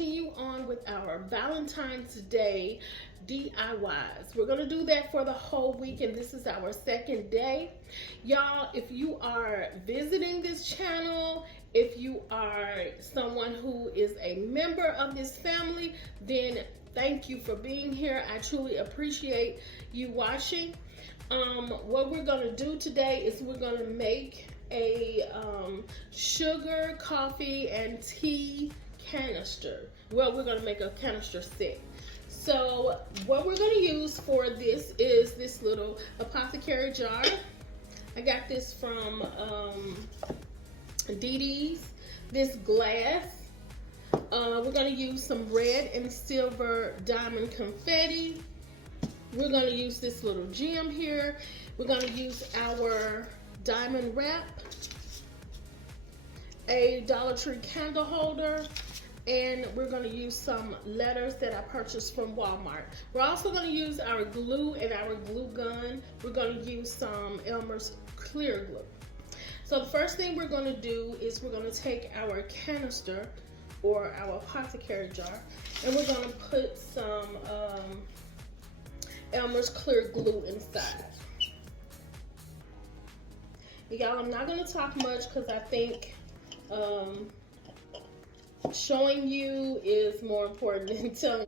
continue on with our Valentine's Day DIYs. We're going to do that for the whole week, and this is our second day. Y'all, if you are visiting this channel, if you are someone who is a member of this family, then thank you for being here. I truly appreciate you watching. What we're going to do today is we're going to make a sugar, coffee, and tea canister. Well, we're going to make a canister set. So what we're going to use for this is this little apothecary jar. I got this from DD's. This glass. We're going to use some red and silver diamond confetti. We're going to use this little gem here. We're going to use our diamond wrap, a Dollar Tree candle holder, and we're going to use some letters that I purchased from Walmart. We're also going to use our glue and our glue gun. We're going to use some Elmer's clear glue. So the first thing we're going to do is we're going to take our canister or our apothecary jar, and we're going to put some Elmer's clear glue inside. Y'all, I'm not going to talk much because I think showing you is more important than telling.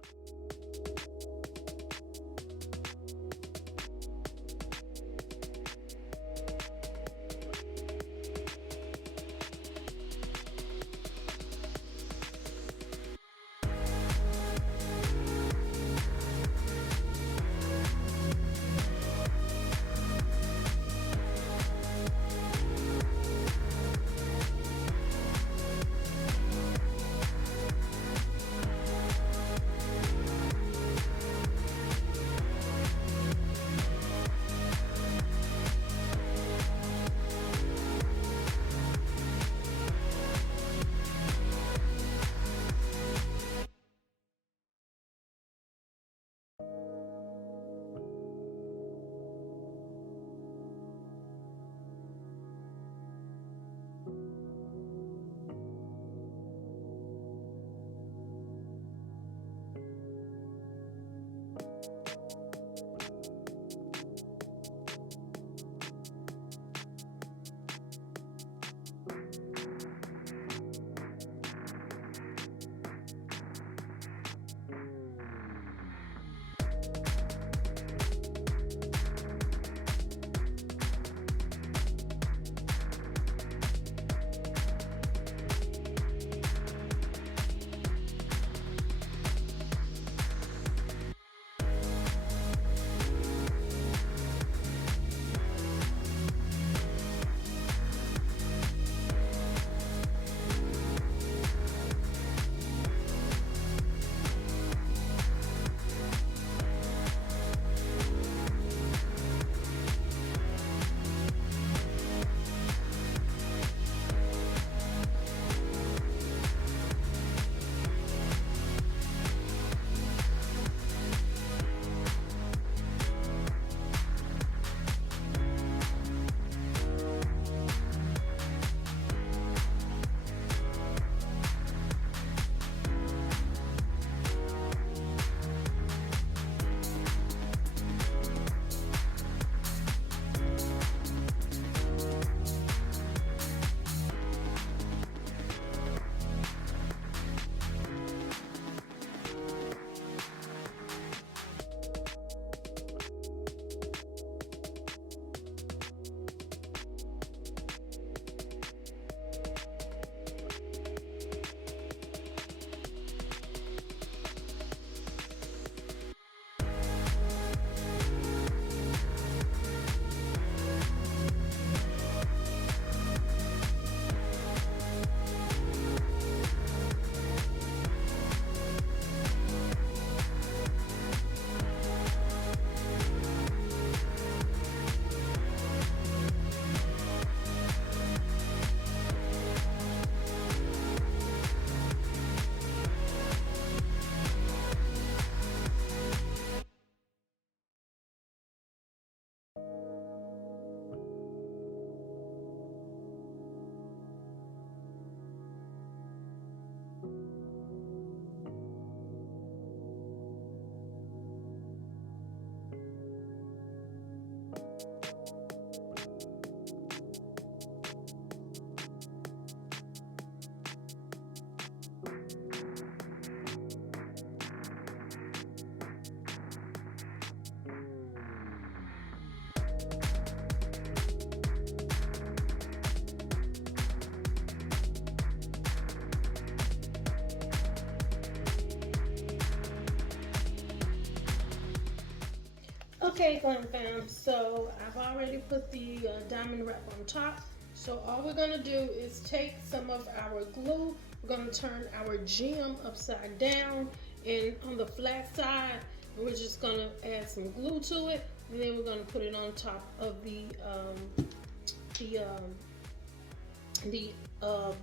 Okay, Glam fam, so I've already put the diamond wrap on top. So all we're gonna do is take some of our glue. We're gonna turn our gem upside down and on the flat side, and we're just gonna add some glue to it, and then we're gonna put it on top of the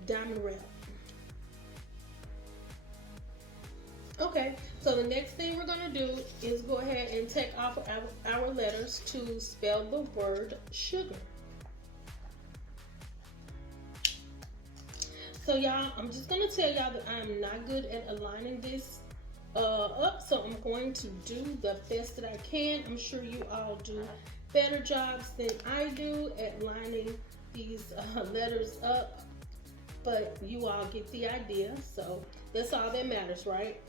diamond wrap. Okay, so the next thing we're gonna do is go ahead and take off our letters to spell the word sugar. So y'all, I'm just gonna tell y'all that I'm not good at aligning this up, so I'm going to do the best that I can. I'm sure you all do better jobs than I do at lining these letters up, but you all get the idea, so that's all that matters, right?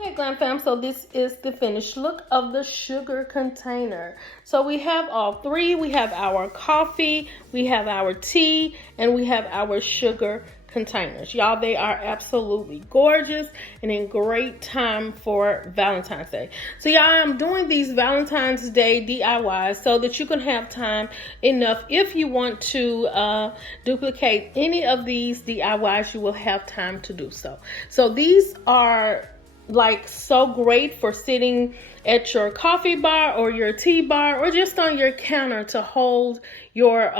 Okay, Glam fam, so this is the finished look of the sugar container. So we have all three. We have our coffee, we have our tea, and we have our sugar containers. Y'all, they are absolutely gorgeous and in great time for Valentine's Day. So y'all, I'm doing these Valentine's Day DIYs so that you can have time enough. If you want to duplicate any of these DIYs, you will have time to do so. So these are like so great for sitting at your coffee bar or your tea bar or just on your counter to hold your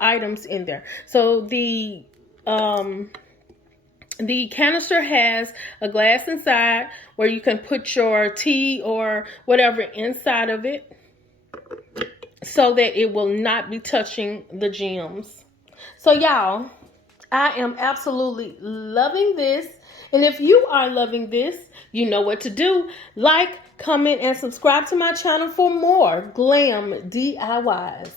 items in there. So the canister has a glass inside where you can put your tea or whatever inside of it so that it will not be touching the gems. So y'all, I am absolutely loving this. And if you are loving this, you know what to do. Like, comment, and subscribe to my channel for more Glam DIYs.